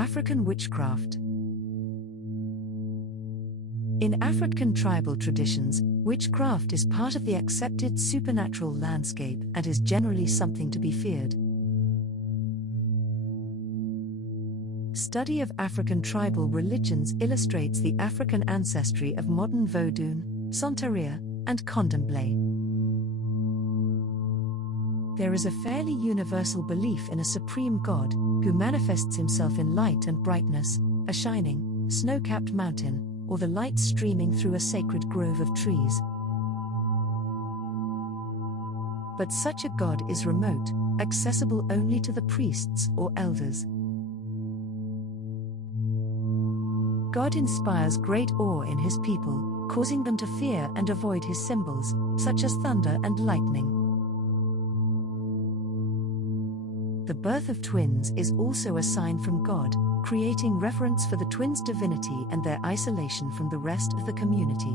African witchcraft. In African tribal traditions, witchcraft is part of the accepted supernatural landscape and is generally something to be feared. Study of African tribal religions illustrates the African ancestry of modern Vodun, Santería, and Candomblé. There is a fairly universal belief in a supreme god, who manifests himself in light and brightness, a shining, snow-capped mountain, or the light streaming through a sacred grove of trees. But such a god is remote, accessible only to the priests or elders. God inspires great awe in his people, causing them to fear and avoid his symbols, such as thunder and lightning. The birth of twins is also a sign from God, creating reverence for the twins' divinity and their isolation from the rest of the community.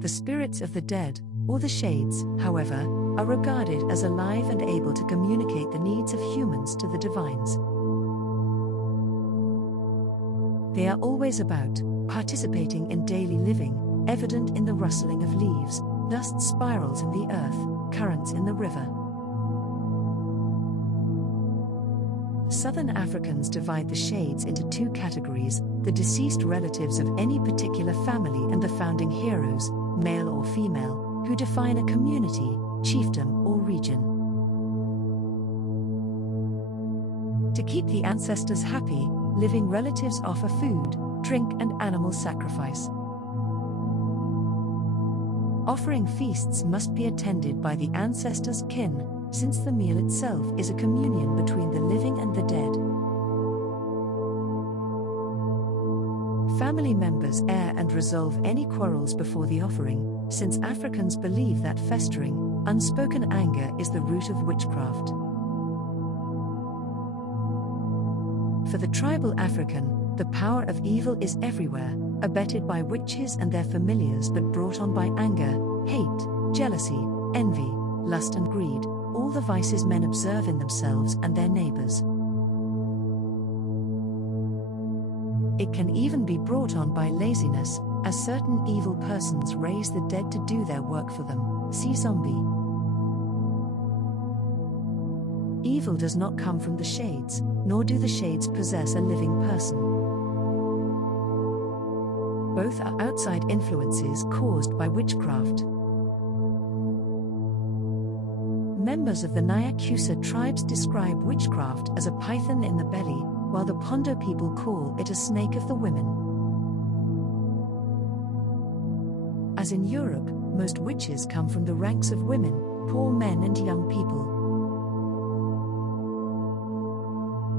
The spirits of the dead, or the shades, however, are regarded as alive and able to communicate the needs of humans to the divines. They are always about, participating in daily living, evident in the rustling of leaves, dust spirals in the earth, currents in the river. Southern Africans divide the shades into two categories: the deceased relatives of any particular family and the founding heroes, male or female, who define a community, chiefdom or region. To keep the ancestors happy, living relatives offer food, drink and animal sacrifice. Offering feasts must be attended by the ancestors' kin, since the meal itself is a communion between the living and the dead. Family members air and resolve any quarrels before the offering, since Africans believe that festering, unspoken anger is the root of witchcraft. For the tribal African, the power of evil is everywhere, abetted by witches and their familiars but brought on by anger, hate, jealousy, envy, lust and greed, all the vices men observe in themselves and their neighbors. It can even be brought on by laziness, as certain evil persons raise the dead to do their work for them, see zombie. Evil does not come from the shades, nor do the shades possess a living person. Both are outside influences caused by witchcraft. Members of the Nyakusa tribes describe witchcraft as a python in the belly, while the Pondo people call it a snake of the women. As in Europe, most witches come from the ranks of women, poor men and young people.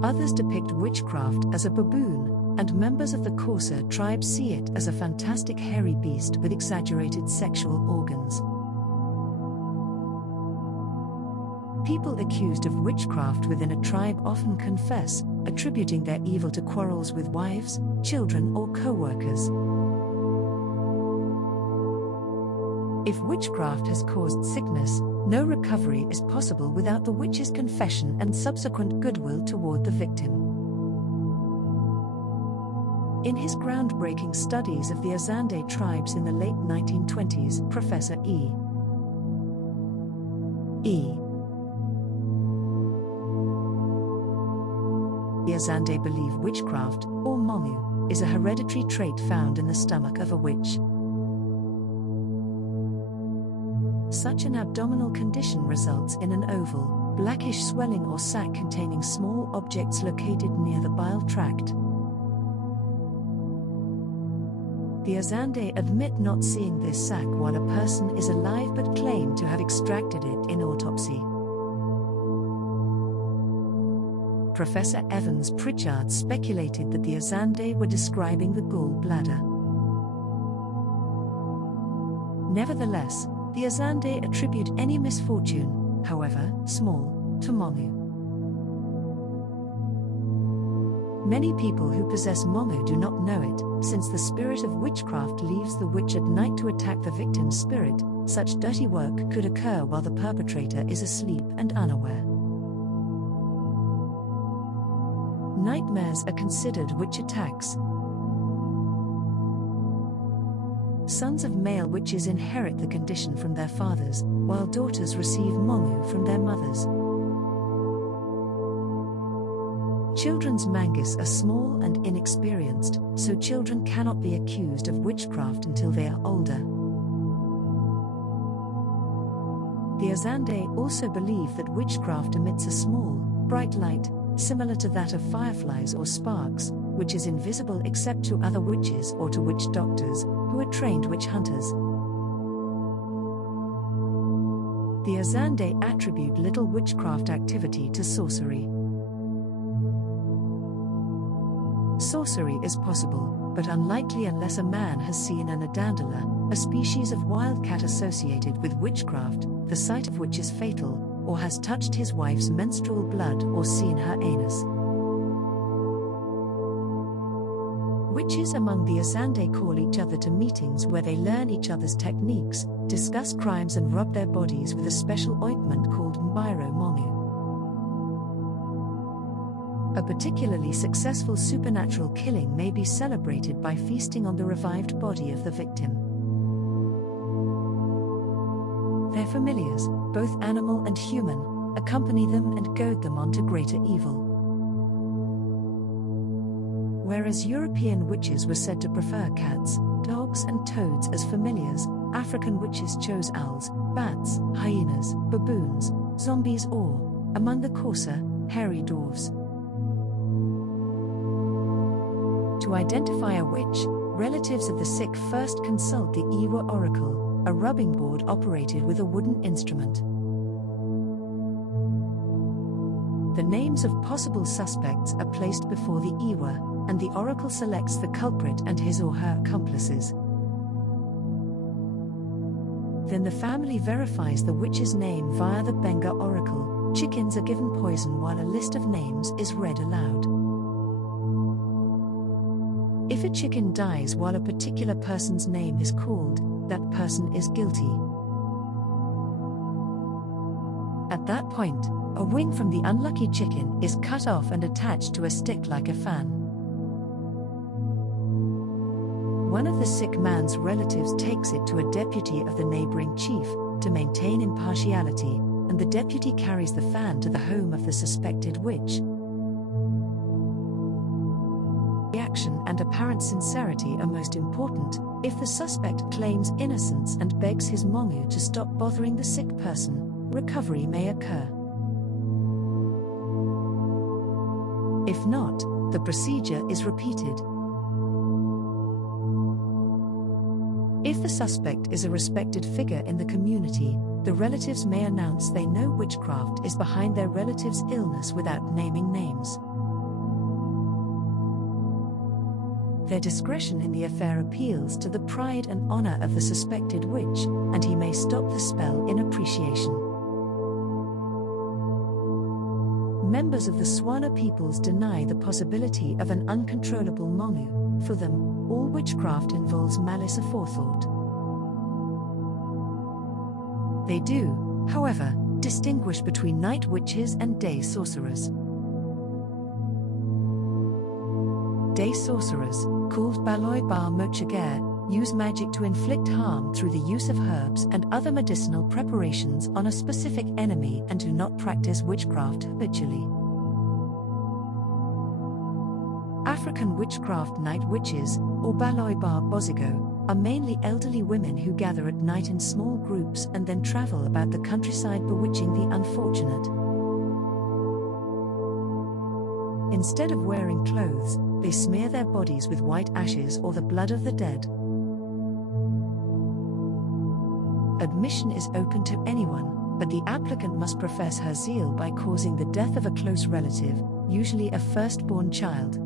Others depict witchcraft as a baboon, and members of the Xhosa tribe see it as a fantastic hairy beast with exaggerated sexual organs. People accused of witchcraft within a tribe often confess, attributing their evil to quarrels with wives, children or co-workers. If witchcraft has caused sickness, no recovery is possible without the witch's confession and subsequent goodwill toward the victim. In his groundbreaking studies of the Azande tribes in the late 1920s, Professor E. The Azande believe witchcraft, or momu, is a hereditary trait found in the stomach of a witch. Such an abdominal condition results in an oval, blackish swelling or sac containing small objects located near the bile tract. The Azande admit not seeing this sac while a person is alive but claim to have extracted it in autopsy. Professor Evans Pritchard speculated that the Azande were describing the gallbladder. Nevertheless, the Azande attribute any misfortune, however small, to momu. Many people who possess momu do not know it, since the spirit of witchcraft leaves the witch at night to attack the victim's spirit. Such dirty work could occur while the perpetrator is asleep and unaware. Nightmares are considered witch attacks. Sons of male witches inherit the condition from their fathers, while daughters receive mongu from their mothers. Children's mangas are small and inexperienced, so children cannot be accused of witchcraft until they are older. The Azande also believe that witchcraft emits a small, bright light, similar to that of fireflies or sparks, which is invisible except to other witches or to witch doctors, who are trained witch hunters. The Azande attribute little witchcraft activity to sorcery. Sorcery is possible, but unlikely unless a man has seen an adandala, a species of wildcat associated with witchcraft, the sight of which is fatal, or has touched his wife's menstrual blood or seen her anus. Witches among the Azande call each other to meetings where they learn each other's techniques, discuss crimes and rub their bodies with a special ointment called Mbiro Mongu. A particularly successful supernatural killing may be celebrated by feasting on the revived body of the victim. Their familiars, both animal and human, accompany them and goad them on to greater evil. Whereas European witches were said to prefer cats, dogs and toads as familiars, African witches chose owls, bats, hyenas, baboons, zombies or, among the coarser, hairy dwarves. To identify a witch, relatives of the sick first consult the Iwa oracle, a rubbing board operated with a wooden instrument. The names of possible suspects are placed before the Iwa, and the oracle selects the culprit and his or her accomplices. Then the family verifies the witch's name via the Benga oracle. Chickens are given poison while a list of names is read aloud. If a chicken dies while a particular person's name is called, that person is guilty. At that point, a wing from the unlucky chicken is cut off and attached to a stick like a fan. One of the sick man's relatives takes it to a deputy of the neighboring chief, to maintain impartiality, and the deputy carries the fan to the home of the suspected witch. Reaction and apparent sincerity are most important. If the suspect claims innocence and begs his mongu to stop bothering the sick person, recovery may occur. If not, the procedure is repeated. If the suspect is a respected figure in the community, the relatives may announce they know witchcraft is behind their relative's illness without naming names. Their discretion in the affair appeals to the pride and honor of the suspected witch, and he may stop the spell in appreciation. Members of the Swana peoples deny the possibility of an uncontrollable mongu. For them, all witchcraft involves malice aforethought. They do, however, distinguish between night witches and day sorcerers. Day sorcerers, called Baloi Bar Mochager, use magic to inflict harm through the use of herbs and other medicinal preparations on a specific enemy and do not practice witchcraft habitually. African witchcraft night witches, or Baloi Bar Bozigo, are mainly elderly women who gather at night in small groups and then travel about the countryside bewitching the unfortunate. Instead of wearing clothes, they smear their bodies with white ashes or the blood of the dead. Admission is open to anyone, but the applicant must profess her zeal by causing the death of a close relative, usually a firstborn child.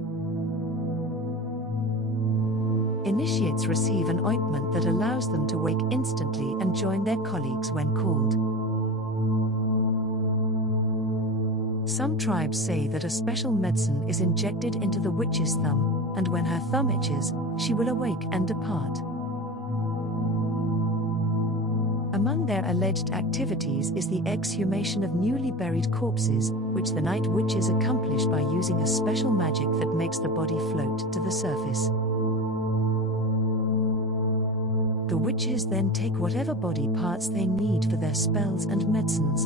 Initiates receive an ointment that allows them to wake instantly and join their colleagues when called. Some tribes say that a special medicine is injected into the witch's thumb, and when her thumb itches, she will awake and depart. A Among their alleged activities is the exhumation of newly buried corpses, which the night witches accomplish by using a special magic that makes the body float to the surface. The witches then take whatever body parts they need for their spells and medicines.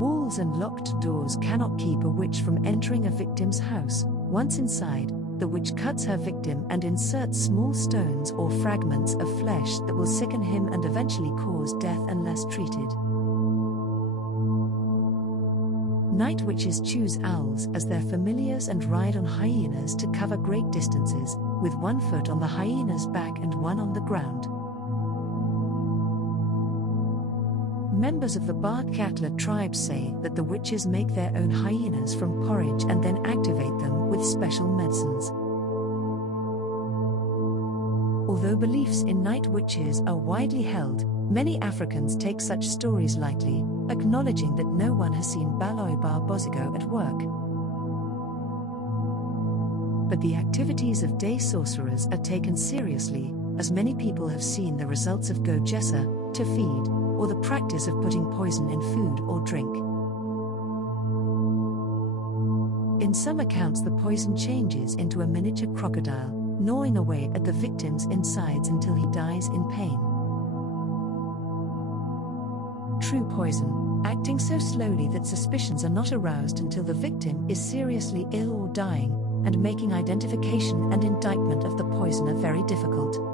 Walls and locked doors cannot keep a witch from entering a victim's house. Once inside, the witch cuts her victim and inserts small stones or fragments of flesh that will sicken him and eventually cause death unless treated. Night witches choose owls as their familiars and ride on hyenas to cover great distances, with one foot on the hyena's back and one on the ground. Members of the Barkatla tribe say that the witches make their own hyenas from porridge and then activate them with special medicines. Although beliefs in night witches are widely held, many Africans take such stories lightly, acknowledging that no one has seen Baloibar Bozigo at work. But the activities of day sorcerers are taken seriously, as many people have seen the results of go jessa, to feed, or the practice of putting poison in food or drink. In some accounts, the poison changes into a miniature crocodile, gnawing away at the victim's insides until he dies in pain. True poison, acting so slowly that suspicions are not aroused until the victim is seriously ill or dying, and making identification and indictment of the poisoner very difficult.